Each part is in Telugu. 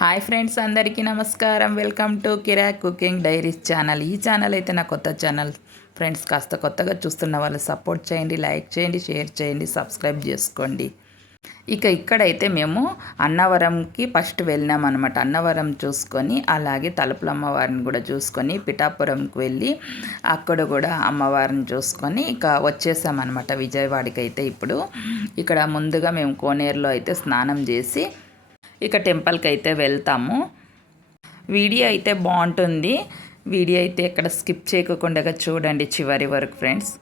హాయ్ ఫ్రెండ్స్, అందరికీ నమస్కారం. Welcome to Kiraak cooking diaries channel. ఈ ఛానల్ అయితే నా కొత్త ఛానల్ ఫ్రెండ్స్. కాస్త కొత్తగా చూస్తున్న వాళ్ళు సపోర్ట్ చేయండి, లైక్ చేయండి, షేర్ చేయండి, సబ్స్క్రైబ్ చేసుకోండి. ఇక్కడైతే మేము అన్నవరంకి ఫస్ట్ వెళ్ళినాం అనమాట. అన్నవరం చూసుకొని అలాగే తలుపులమ్మ వారిని కూడా చూసుకొని పిఠాపురంకి వెళ్ళి అక్కడ కూడా అమ్మవారిని చూసుకొని వచ్చేసామన్నమాట విజయవాడకి. అయితే ఇప్పుడు ఇక్కడ ముందుగా మేము కోనేరులో అయితే స్నానం చేసి టెంపుల్కి అయితే వెళ్తాము. వీడియో అయితే బాగుంటుంది. వీడియో అయితే ఎక్కడ స్కిప్ చేయకుండా చూడండి చివరి వరకు ఫ్రెండ్స్.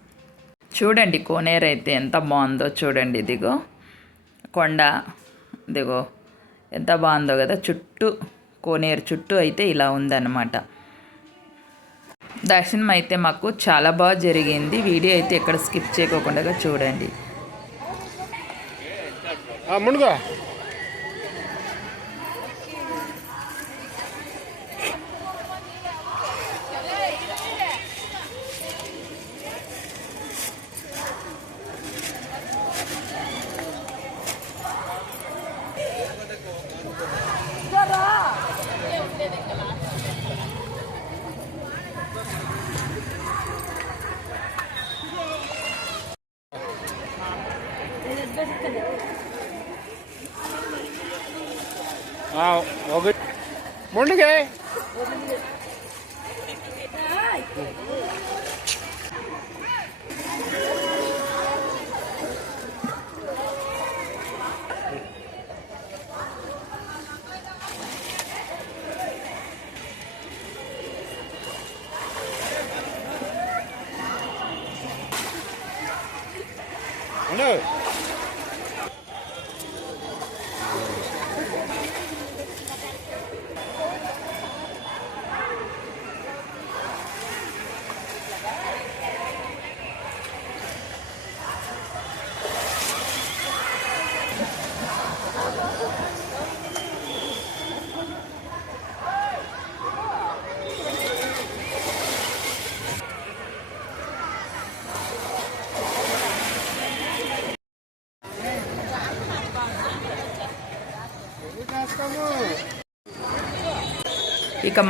చూడండి కోనేరు అయితే ఎంత బాగుందో చూడండి. ఇదిగో కొండ, ఇదిగో ఎంత బాగుందో కదా. చుట్టూ కోనేరు చుట్టూ అయితే ఇలా ఉందన్నమాట. దర్శనం అయితే మాకు చాలా బాగా జరిగింది. వీడియో అయితే ఎక్కడ స్కిప్ చేయకుండా చూడండి. మొండగా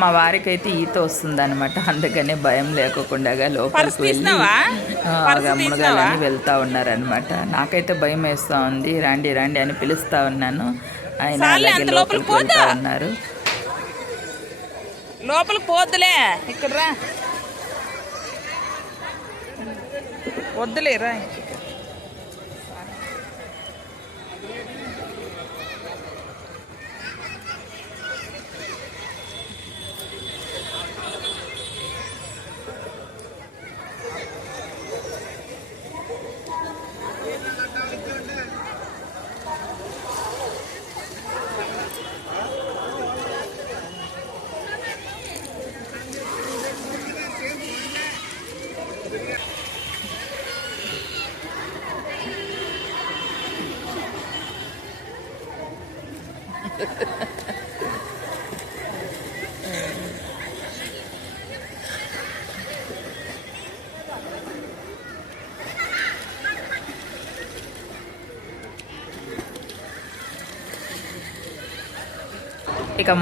మా వారికి అయితే ఈత వస్తుందన్నమాట. అందుకనే భయం లేకుండా లోపలికి వెళ్ళి మునగాలని వెళ్తూ ఉన్నారనమాట. నాకైతే భయం వేస్తూ ఉంది. రండి రండి అని పిలుస్తూ ఉన్నాను. ఆయన అలాగే లోపలికి వెళ్తూ ఉన్నారు. లోపలికి పోద్దులే, ఇక్కడ రా, వద్దులేరా.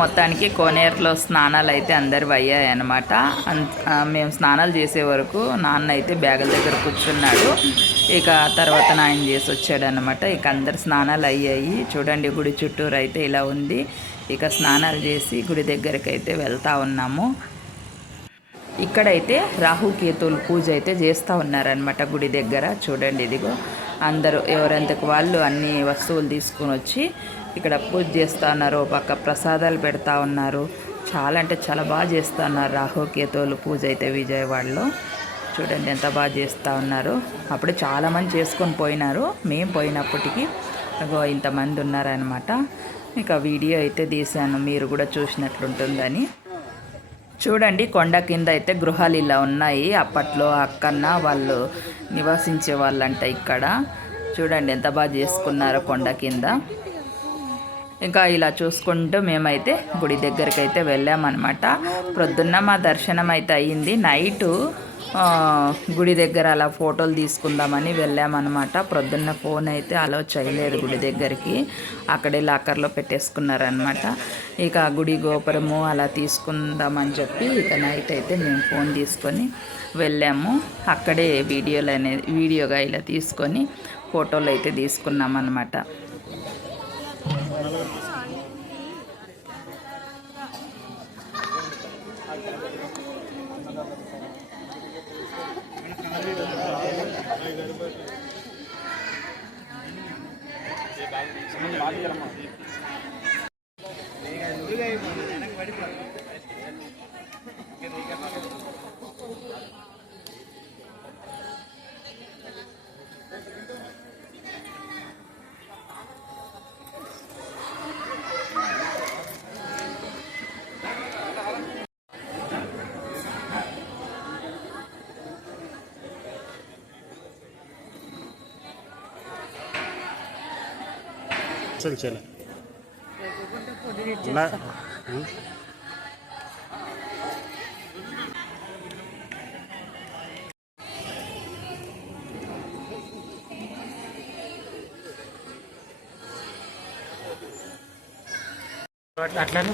మొత్తానికి కోనేరులో స్నానాలు అయితే అందరు అయ్యాయన్నమాట. మేము స్నానాలు చేసే వరకు నాన్న అయితే బ్యాగుల దగ్గర కూర్చున్నాడు. తర్వాత నాయన చేసి వచ్చాడనమాట. అందరు స్నానాలు అయ్యాయి. చూడండి గుడి చుట్టూరు అయితే ఇలా ఉంది. స్నానాలు చేసి గుడి దగ్గరికి అయితే వెళ్తూ ఉన్నాము. ఇక్కడైతే రాహుకేతువుల పూజ అయితే చేస్తూ ఉన్నారనమాట గుడి దగ్గర. చూడండి ఇదిగో అందరూ ఎవరంతకు వాళ్ళు అన్ని వస్తువులు తీసుకుని వచ్చి ఇక్కడ పూజ చేస్తూ ఉన్నారు. పక్క ప్రసాదాలు పెడతా ఉన్నారు. చాలా అంటే చాలా బాగా చేస్తూ ఉన్నారు రాహుకేతువుల పూజ అయితే విజయవాడలో. చూడండి ఎంత బాగా చేస్తూ ఉన్నారు. అప్పుడు చాలామంది చేసుకొని పోయినారు. మేము పోయినప్పటికీ ఇంతమంది ఉన్నారనమాట. వీడియో అయితే తీశాను, మీరు కూడా చూసినట్లుంటుందని. చూడండి కొండ కింద అయితే గృహాలు ఇలా ఉన్నాయి. అప్పట్లో అక్కన్న వాళ్ళు నివసించే వాళ్ళంట ఇక్కడ. చూడండి ఎంత బాగా చేసుకున్నారో కొండ కింద. ఇలా చూసుకుంటూ మేమైతే గుడి దగ్గరికి అయితే వెళ్ళామన్నమాట. ప్రొద్దున్న మా దర్శనం అయితే అయ్యింది. నైటు గుడి దగ్గర అలా ఫోటోలు తీసుకుందామని వెళ్ళామన్నమాట. ప్రొద్దున్న ఫోన్ అయితే అలో చేయలేదు గుడి దగ్గరికి, అక్కడే లాకర్లో పెట్టేసుకున్నారనమాట. ఇక గుడి గోపురము అలా తీసుకుందామని చెప్పి ఇక నైట్ అయితే మేము ఫోన్ తీసుకొని వెళ్ళాము. అక్కడే వీడియోగా ఇలా తీసుకొని ఫోటోలు అయితే తీసుకున్నామన్నమాట. చల్ అట్లానే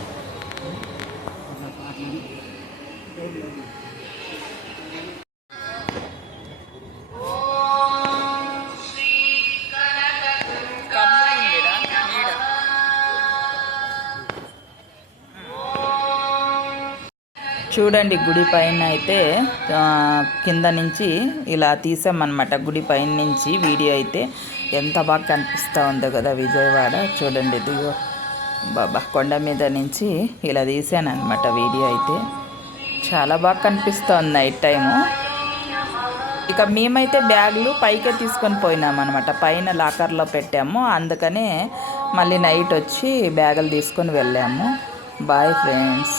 చూడండి గుడి పైన అయితే కింద నుంచి ఇలా తీసామన్నమాట. గుడి పైన నుంచి వీడియో అయితే ఎంత బాగా కనిపిస్తూ ఉందో కదా విజయవాడ. చూడండి ఇదిగో బాబా కొండ మీద నుంచి ఇలా తీసానమాట వీడియో అయితే. చాలా బాగా కనిపిస్తుంది నైట్ టైము. ఇక మేమైతే బ్యాగులు పైకే తీసుకొని పోయినామన్నమాట. పైన లాకర్లో పెట్టాము, అందుకనే మళ్ళీ నైట్ వచ్చి బ్యాగులు తీసుకొని వెళ్ళాము. Bye friends.